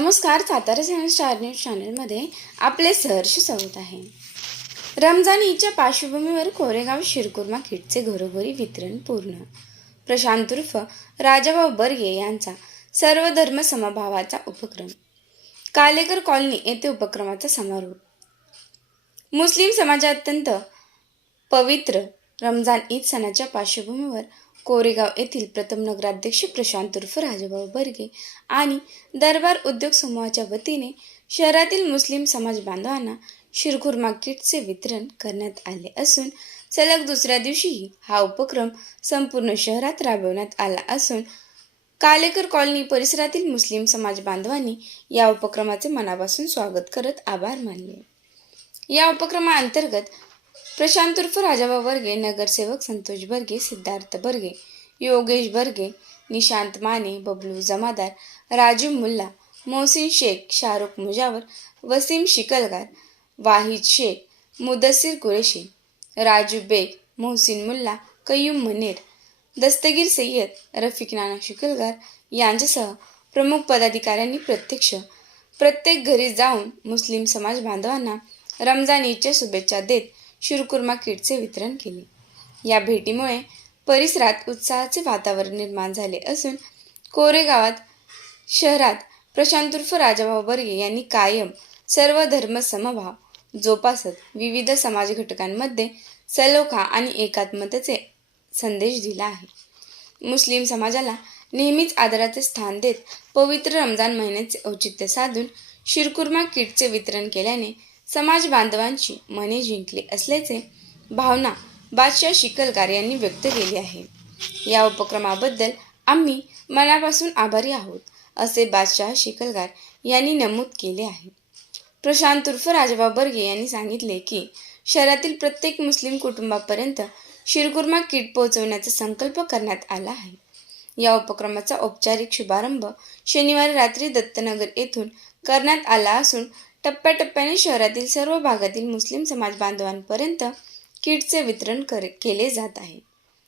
नमस्कार, Satara star news चॅनलमध्ये आपले सहर्ष स्वागत आहे. रमजान ईदच्या पार्श्वभूमीवर कोरेगाव शिरकुर्मा किटचे घरोघरी वितरण पूर्ण. प्रशांत उर्फ राजाभाऊ बर्गे यांचा सर्वधर्म समभावाचा उपक्रम. कालेकर कॉलनी येथे उपक्रमाचा समारोप. मुस्लिम समाजात अत्यंत पवित्र रमजान ईद सणाच्या पार्श्वभूमीवर कोरेगाव येथील प्रथम नगराध्यक्ष प्रशांत उर्फ राजाभाऊ बर्गे आणि दरबार उद्योग समूहाच्या वतीने शहरातील मुस्लिम समाज बांधवांना शिरकुर्मा किटचे वितरण करण्यात आले असून सलग दुसऱ्या दिवशीही हा उपक्रम संपूर्ण शहरात राबवण्यात आला असून कालेकर कॉलनी परिसरातील मुस्लिम समाज बांधवांनी या उपक्रमाचे मनापासून स्वागत करत आभार मानले. या उपक्रमाअंतर्गत प्रशांत उर्फ राजाभाऊ बर्गे, नगरसेवक संतोष बर्गे, सिद्धार्थ बर्गे, योगेश बर्गे, निशांत माने, बबलू जमादार, राजू मुल्ला, मोहसिन शेख, शाहरुख मुजावर, वसीम शिकलगार, वाहिद शेख, मुदस्सिर कुरेशी, राजू बेग, मोहसिन मुल्ला, कय्यूम मनेर, दस्तगीर सय्यद, रफिक नाना शिकलगार यांच्यासह प्रमुख पदाधिकाऱ्यांनी प्रत्येक घरी जाऊन मुस्लिम समाज बांधवांना रमजान ईदच्या शुभेच्छा देत शिरकुर्मा किटचे वितरण केले. या भेटीमुळे परिसरात उत्साहाचे वातावरण निर्माण झाले असून कोरेगावात शहरात प्रशांत उर्फ राजाभाऊ बर्गे यांनी कायम सर्व धर्म समभाव जोपासत विविध समाज घटकांमध्ये सलोखा आणि एकात्मतेचे संदेश दिला आहे. मुस्लिम समाजाला नेहमीच आदराचे स्थान देत पवित्र रमजान महिन्याचे औचित्य साधून शिरकुर्मा किटचे वितरण केल्याने समाज बांधवांची मने जिंकली असल्याचे भावना बादशाह शिकलगार यांनी व्यक्त केली आहे. या उपक्रमाबद्दल आम्ही मनापासून आभारी आहोत असे बादशाह शिकलगार यांनी नमूद केले आहे. प्रशांत उर्फ राजाभाऊ बर्गे यांनी सांगितले की शहरातील प्रत्येक मुस्लिम कुटुंबापर्यंत शिरकुर्मा किट पोहोचवण्याचा संकल्प करण्यात आला आहे. या उपक्रमाचा औपचारिक शुभारंभ शनिवारी रात्री दत्तनगर येथून करण्यात आला असून टप्प्याटप्प्याने शहरातील सर्व भागातील मुस्लिम समाज बांधवांपर्यंत किटचे वितरण केले जात आहे.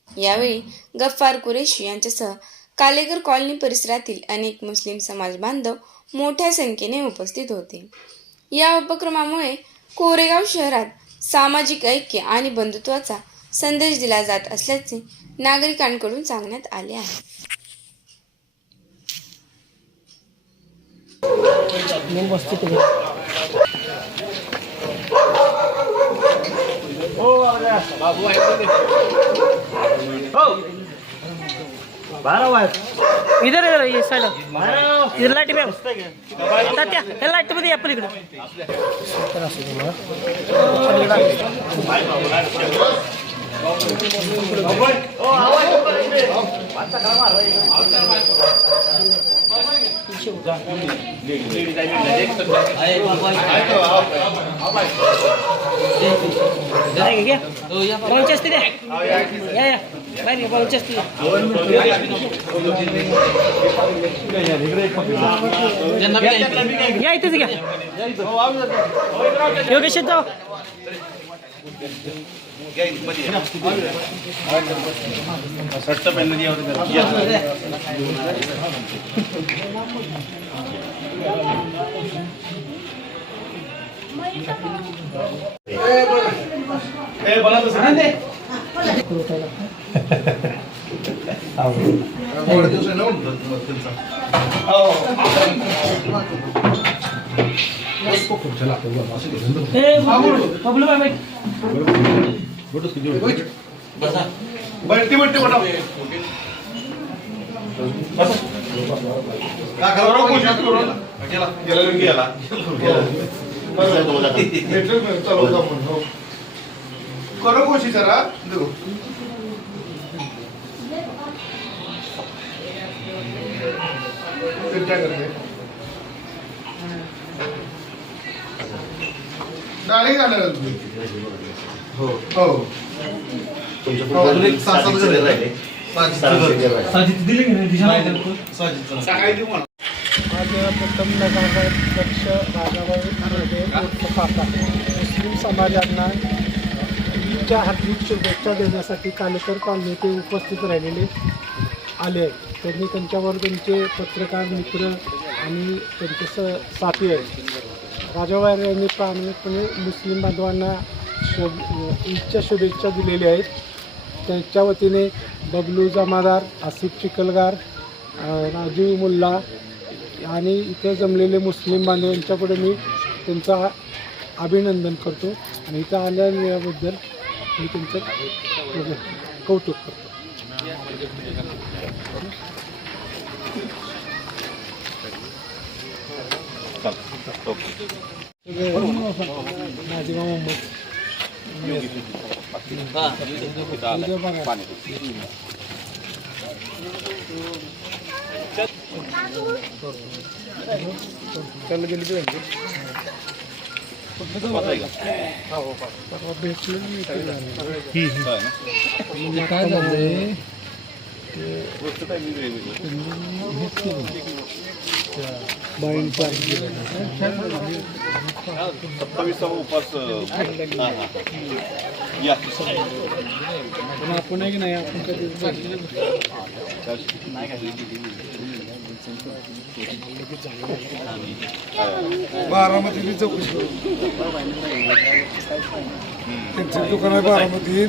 यावेळी गफ्फार कुरेशी यांच्यासह कालेकर कॉलनी परिसरातील अनेक मुस्लिम समाज बांधव मोठ्या संख्येने उपस्थित होते. या उपक्रमामुळे कोरेगाव शहरात सामाजिक ऐक्य आणि बंधुत्वाचा संदेश दिला जात असल्याचे नागरिकांकडून सांगण्यात आले आहे. इधर इधर ये साइड इधर लाइट में तात्या हे लाइट मध्ये आपण इकडे या इथेच घ्या योगेश जाऊ शर्ट पहन दिया करो कोशिश जरा देखो क्या करते डायरेक्ट जाणार तुम्ही हो हो तुमच्या एक सात घर राहिले साजिद दिले की नाही साजिद आज प्रथम नगराध्यक्ष राजाभाऊ बर्गे काका मुस्लिम समाजांना ईदच्या हार्दिक शुभेच्छा देण्यासाठी कालेकर कॉलनी येथे उपस्थित राहिलेले आले. त्यांनी त्यांच्यावर त्यांचे पत्रकार मित्र आणि त्यांचे साथी आहेत. राजावार यांनी प्रामाणिकपणे मुस्लिम बांधवांना ईदच्या शुभेच्छा दिलेल्या आहेत. त्यांच्या वतीने बबलू जमादार, आसिफ चिखलगार, राजू मुल्ला आणि इथे जमलेले मुस्लिम बांधवांच्यापुढे मी त्यांचा अभिनंदन करतो आणि इथं आल्याबद्दल मी त्यांचं कौतुक करतो. माझी मुंबई चल गेली भेटले काय झालंय आपण आहे की नाही आपण कधी बारामतीची चौकशी त्यांचं दुकान आहे बारामतीत.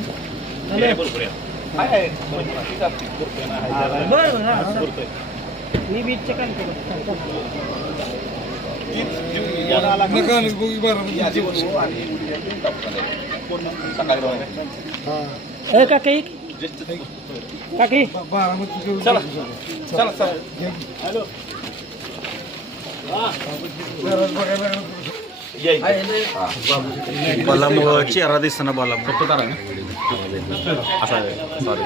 मी बीचच्या काय नका बघू बारामती काकी काकी बारामती बालामुळं चेहरा दिसताना बालामुळं असा सॉरी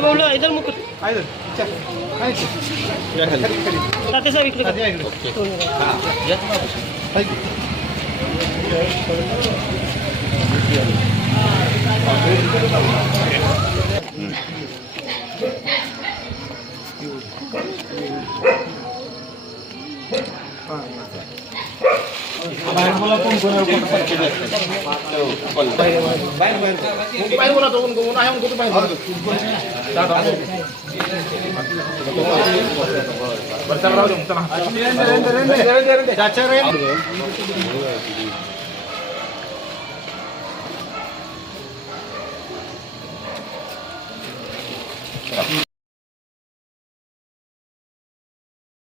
बोललो इधर मुकुट ताते साहेब इकडे बाहेर बोला कोण कोण बाहेर बोला तो कोण आहे कोण बाहेर बोला